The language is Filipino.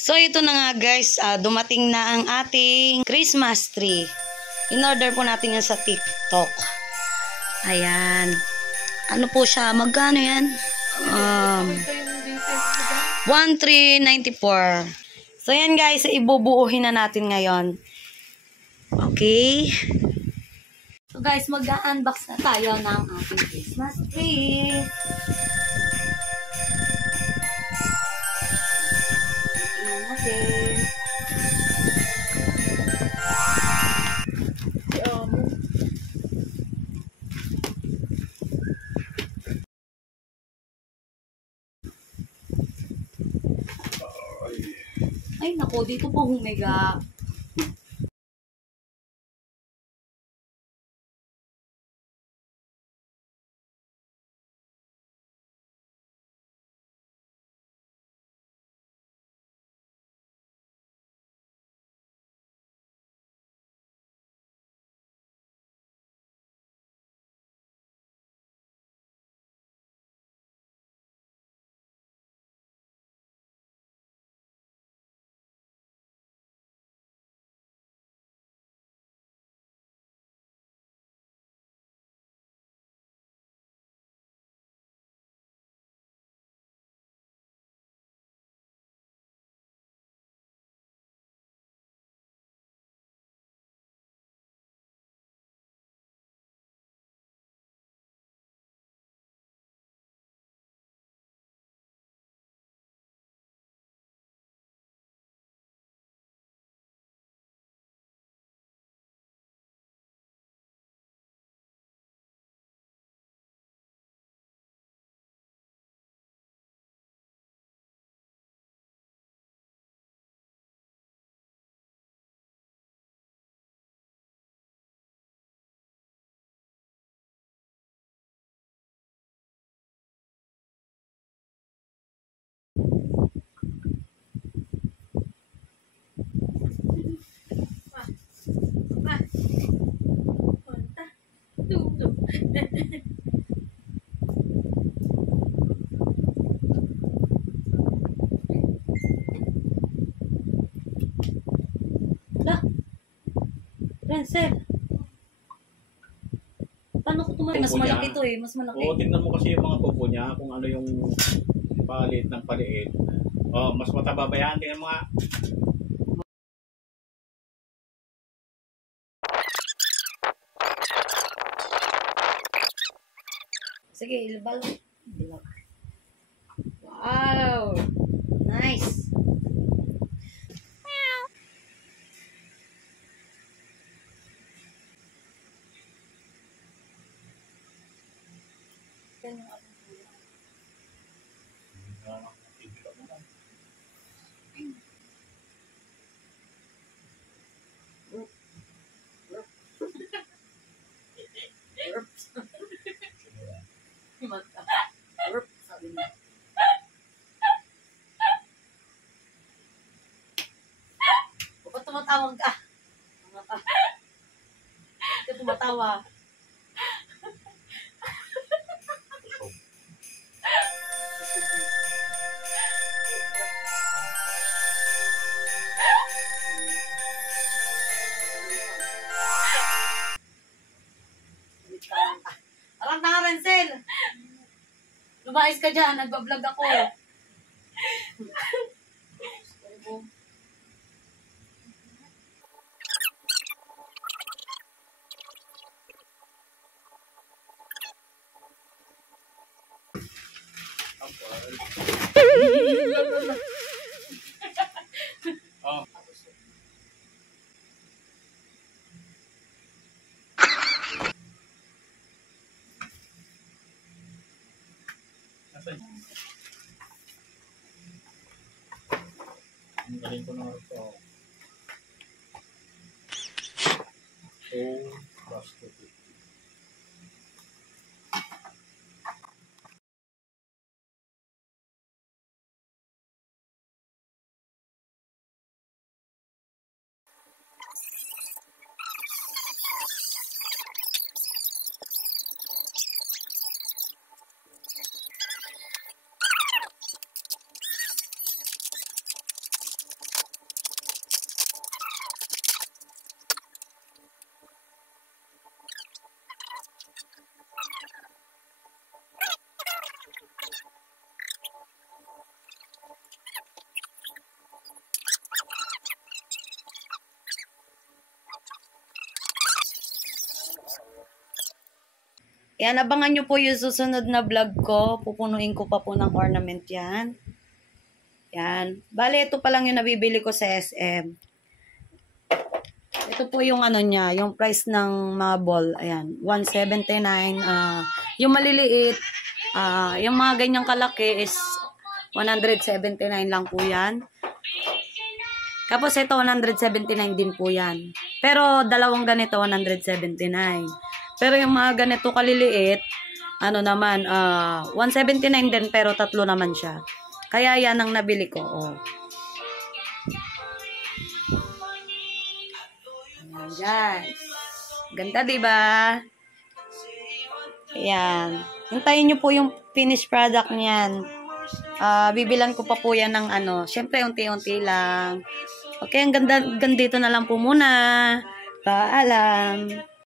So, ito na nga guys, dumating na ang ating Christmas tree. In-order po natin yan sa TikTok. Ayan. Ano po siya? Magkano yan? 1,394. So, yan guys, ibubuuhin na natin ngayon. Okay. So guys, mag-unbox na tayo ng ating Christmas tree. Tingnan natin. Ay, nako, dito po humiga. Lah, Renzel. Paano ko tumating? Mas malaki ito eh, mas malaki. Oo, tingnan mo kasi yung mga tubo niya, kung ano yung palit ng paliit. Oh, mas mataba ba yan? Tingnan mo nga. Sige, ilabal. Wow! Nice! Ba't tumatawag ka? Ito tumatawa. Alam na nga, Renzel. Lumayas ka dyan. Nagbablog ako. Oh. Ang galing ko na ito. Oh, basket. Yan, abangan nyo po yung susunod na vlog ko. Pupunuin ko pa po ng ornament yan. Yan. Bale, ito pa lang yung nabibili ko sa SM. Ito po yung ano niya, yung price ng mga ball. Ayan, 179. Yung maliliit, yung mga ganyang kalaki is 179 lang po yan. Tapos ito, 179 din po yan. Pero dalawang ganito, 179. Pero yung mga ganito kaliliit, ano naman, 179 din pero tatlo naman siya. Kaya yan ang nabili ko. Oh. Ayan, guys. Ganda, diba? Ayan. Hintayin nyo po yung finished product niyan. Bibilan ko pa po yan ng ano. Siyempre, unti-unti lang. Okay, ang ganda dito na lang po muna. Paalam.